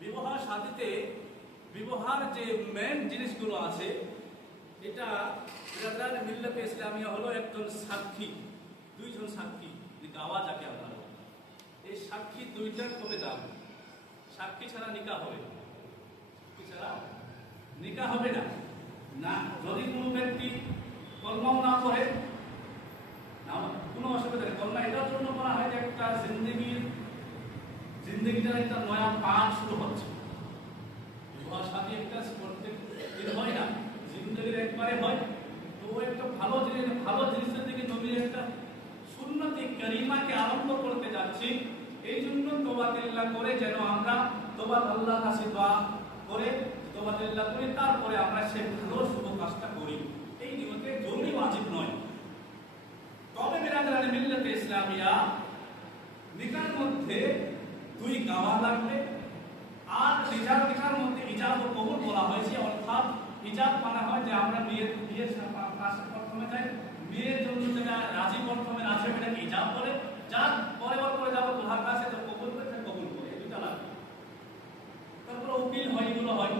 বিবাহ-শাদীতে বিবাহের যে মেন জিনিসগুলো আছে, এটা বিরাদরান মিল্লাতে ইসলামিয়া হলো একজন সাক্ষী, দুইজন সাক্ষী, গাওয়া যাকে আমরা বলি। এই সাক্ষী দুইটার কবে দাম, সাক্ষী ছাড়া নিকাহ হবে না, সাক্ষী ছাড়া নিকাহ হবে না। না যদি কোনো ব্যক্তি কলমাও না পড়ে কোনো অসুবিধা নেই। কলমা এটার জন্য করা হয় যে একটা জিন্দগিটার একটা নয়া পাঠ শুরু হচ্ছে। বিবাহ শাদী একটা প্রত্যেক দিন হয় না, জিন্দগির একবারে হয়। তো একটা ভালো জিনিসের দিকে নবীর একটা সুন্নতে কারিমাকে আরম্ভ করতে যাচ্ছি। এই জন্য তওবাতুল্লাহ করে যেন আমরা আল্লাহর কাছে দোয়া করে তওবাতুল্লাহ করি, তারপরে আমরা সেই ভালো শুভ কাজটা করি। এই নিয়তে জরুরি ওয়াজিব নয়। তবে বিরাদরান মিল্লাতে ইসলামিয়া নিকার মধ্যে দুই গাওয়া লাগবে। আর নিকার মধ্যে ইজাব ও কবুল বলা হয়েছে, অর্থাৎ ইজাব মানা হয় যে আমরা বিয়ের কাছে প্রথমে যাই, বিয়ের জন্য যেটা প্রথমে রাজি এটাকে ইজাব বলে, যার পরে যাবো তোহার কাছে তো কবুল করে কবুল করে, এই দুটা লাগবে। তারপর উকিল হয়, এগুলো হয়।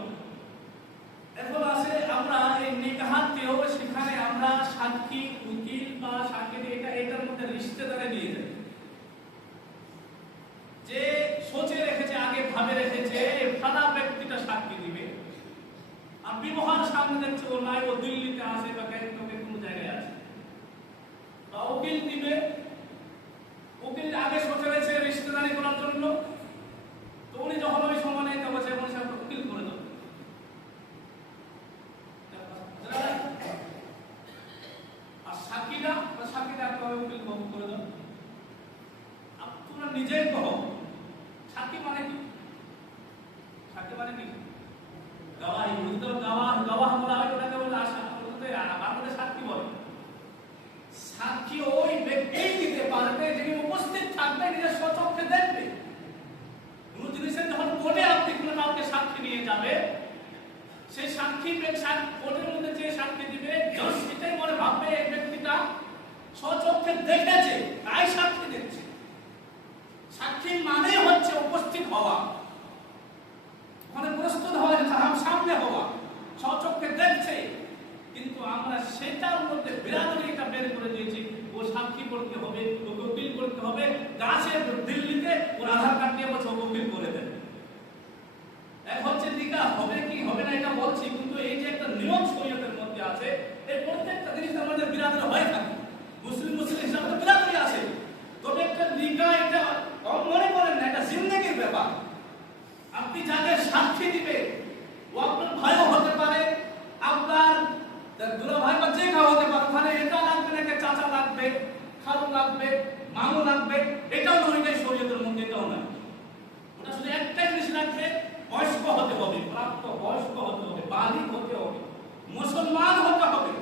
এখন আছে আমরা এই নিকাহাতেও সেখানে আমরা সাক্ষী, উকিল বা সাক্ষী এটার মধ্যে রিশতেদারে নিয়ে যাই। যে সোচে রেখেছে, আগে ভাবে রেখেছে ফালা ব্যক্তিটা সাক্ষী দিবে, আর বিবাহের সামনে দেখছে ও নাই, ও দিল্লিতে আছে বা কোনো জায়গায় আছে, বা উকিল দিবে। উকিল আগে সোচে রয়েছে রিশতেদারি করার জন্য, তো উনি যখন ওই সময় নেই তখন সে উকিল করে দেবে। আর সাক্ষীটা উকিল করে দেবে। তোমরা নিজেই কহ সাক্ষী মানে কি? সাক্ষী মানে কি? গাওয়াহি। গাওয়াহ বলা হয়, ওটাকে বলে বাংলাদেশে সাক্ষী বলে। সাক্ষী ওই ব্যক্তি দিতে পারবে যিনি উপস্থিত থাকবে, নিজের স্বচক্ষে দেখবে। কোন জিনিসের যখন কোর্টে আপনি কোনো কাউকে সাক্ষী নিয়ে যাবে, সেই সাক্ষী কোর্টের মধ্যে যে সাক্ষী দিবে সেটাই মনে ভাববে এই ব্যক্তিটা স্বচক্ষে দেখেছে, তাই সাক্ষী দিচ্ছে। সাক্ষী মানে হচ্ছে উপস্থিত হওয়া, মানে প্রস্তুত হওয়া, সামনে হওয়া, স্বচক্ষে দেখছে। কিন্তু আমরা সেটার মধ্যে বিরাদরি এটা বের করে দিয়েছি, ও সাক্ষী করতে হবে, ওকে উকিল করতে হবে। গাছে দিল্লিতে ওর আধার কার্ড নিয়ে বলছে উকিল করে দেবে। এক হচ্ছে নিকাহ হবে কি হবে না এটা বলছি, কিন্তু এই যে একটা নিয়ম শরীয়তের মধ্যে আছে, এই প্রত্যেকটা জিনিস আমাদের বিরাদরি হয়ে থাকে। মুসলিম হিসাবে তো বিরাদরি আছে, তবে একটা নিকাহ এটা কম মনে করেন না, এটা জিন্দেগির ব্যাপার। আপনি যাকে সাক্ষী দিবে ও আপনার ভাইও হতে পারে, আপনার দুলা ভাই বা যে কেউ হতে পারে। ওখানে এটা লাগবে না, একটা চাচা লাগবে, খালু লাগবে, মামু লাগবে, এটাও নয় শরীয়তের মধ্যে, এটাও না। ওটা শুধু একটাই জিনিস লাগবে, বয়স্ক হতে হবে, প্রাপ্ত বয়স্ক হতে হবে, বালিগ হতে হবে, মুসলমান হতে হবে।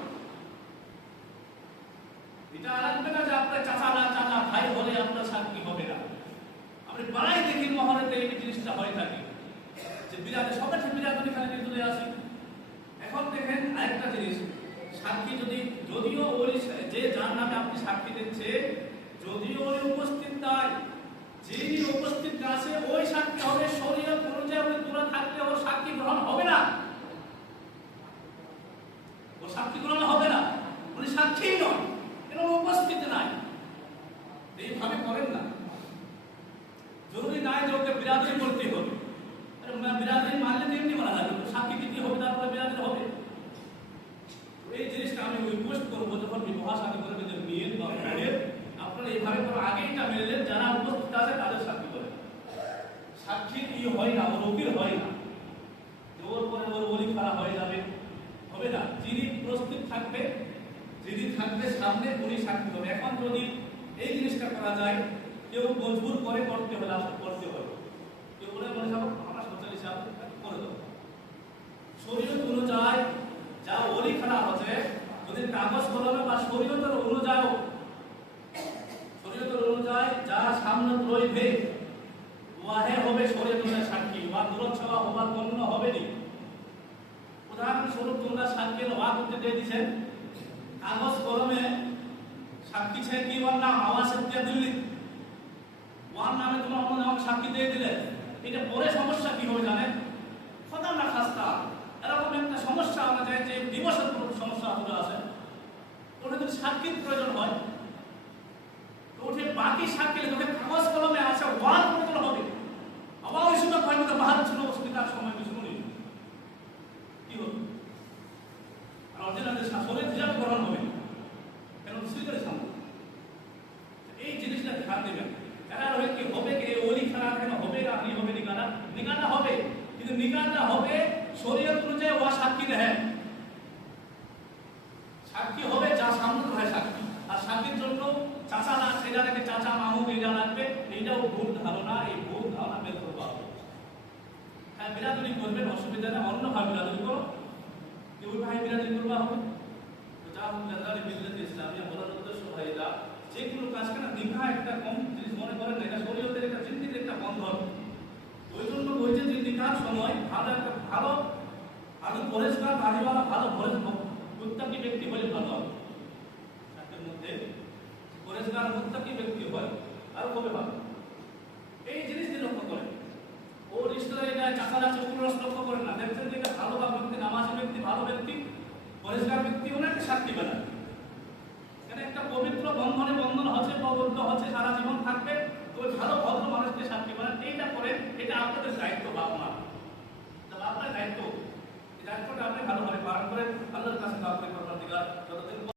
এটা লাগবে না যে আপনার চাচা ভাই হলে আপনার সাক্ষী হবে না। আপনি বাড়াই দেখি মহলেতে এই জিনিসটা হয়ে থাকে যে সবাই বিরাদরি খালি চলে আসে। এখন দেখেন আরেকটা জিনিস, সাক্ষী যদিও ওই যে যার নামে আপনি সাক্ষী দিচ্ছে, যদিও ওই উপস্থিত নাই, যিনি উপস্থিত আছে ওই সাক্ষী হবে। শরীয়ত অনুযায়ী উনি দূরে থাকলে ওর সাক্ষী গ্রহণ হবে না, ওর সাক্ষী গ্রহণ হবে না, উনি সাক্ষী নয়, কেন উপস্থিত নাই। এইভাবে করেন না। জরুরি নাই যে ওকে বিরাদরি করতে হবে, বিরাদরি মানলে তেমনি মানা যাবে, সাক্ষী দিতে হবে, তারপরে বিরাদরি হবে। এই জিনিসটা আমি রিকোয়েস্ট করবো, যখন বিবাহ শাদী করবেন যে বিয়ের বা পরের, আপনারা এইভাবে করে আগেইটা মেনে যারা উপস্থিত আছে তাদের সাক্ষী করেন। সাক্ষী হয় না, ওর উকিল হয় না, ওর পরে ওর বলি খারাপ হয়ে যাবে, হবে না। যিনি প্রস্তুত থাকবে, যিনি থাকবে সামনে, উনি সাক্ষী হবে। এখন যদি এই জিনিসটা করা যায়, কেউ মজবুর করে করতে হবে, কেউ বলে আমরা সরকারি হিসাব করে দেবো। শরীয়ত অনুযায়ী যা ওলি খারাপ হচ্ছে, যদি কাগজ কলমে বা শরীয়তের অনুযায়ী যা সামনে রইবে ওয়াহে হবে শরীয়ত অনুযায়ী সাক্ষী, বা দূরচ্ছবা হবার গণ্য হবে নি। উদাহরণস্বরূপ তোমরা সাক্ষীর ওয়া করতে দিয়ে দিচ্ছেন, কাগজ কলমে সাক্ষী ছে কি ওর নাম আওয়াজ দিল্লি, ওয়ার নামে তোমার সাক্ষী দিয়ে দিলে এটা পরে সমস্যা কি হবে জানেন? খতম না খাস্তা এরকম একটা সমস্যা আমরা যায় যে দিবসের সমস্যা চলে আসে। ওটা যদি সাক্ষীর প্রয়োজন হয় তো ওঠে বাকি সাক্ষী যখন কাগজ কলমে আছে ওয়ার প্রয়োজন হবে। আবার ওই সময় কয়েকটা বাহার ছিল অসুবিধার সময় শুনি কি হবে? আর অরিজিনাল শাসনের হিসাবে গ্রহণ হবে কেন সুইদের সামনে এই জিনিসটা ধ্যান দেবেন। এরা রয়ে কি হবে কি ওলি খারাপ কেন হবে না আপনি হবে নিকানা নিকানা হবে কিন্তু নিকানা হবে শরীয়ত অনুযায়ী ওয়া সাক্ষী দেয় সাক্ষী হবে যা সামনে হয় সাক্ষী। আর সাক্ষীর জন্য চাচা না সেটা থেকে চাচা মামু এটা লাগবে এইটাও ভুল ধারণা। এই ভুল ধারণা বের করতে হবে। হ্যাঁ বিরাদরি করবেন অসুবিধা নেই অন্য ভাবে বিরাদরি করো কেউ ভাই বিরাদরি করবা হবে তো যা হোক জেনারেলি বিজনেস ইসলামিয়া বলার উদ্দেশ্য ভাই এটা যেগুলো কাজ কেন নিভা একটা কম জিনিস মনে করেন এটা শরীয়তের একটা জিন্দিগির একটা বন্ধন। ওই জন্য বলছে যে নিকার সময় ভালো একটা ভালো ভালো পরিষ্কার বাড়িওয়ালা ভালো মুত্তাকি ব্যক্তি হলে ভালো হবে। তাদের মধ্যে পরিষ্কার মুত্তাকি ব্যক্তি হয় আর খুবই ভালো। এই জিনিসটি লক্ষ্য করেন ও রিস্তায় এটা চাচারা চকুরস লক্ষ্য করেন না দেখছেন যে ভালো বা ব্যক্তি নামাজি ব্যক্তি ভালো ব্যক্তি পরিষ্কার ব্যক্তি ওনাকে সাক্ষী বেলা একটা পবিত্র বন্ধনে বন্ধন হচ্ছে পবিত্র হচ্ছে সারা জীবন থাকবে।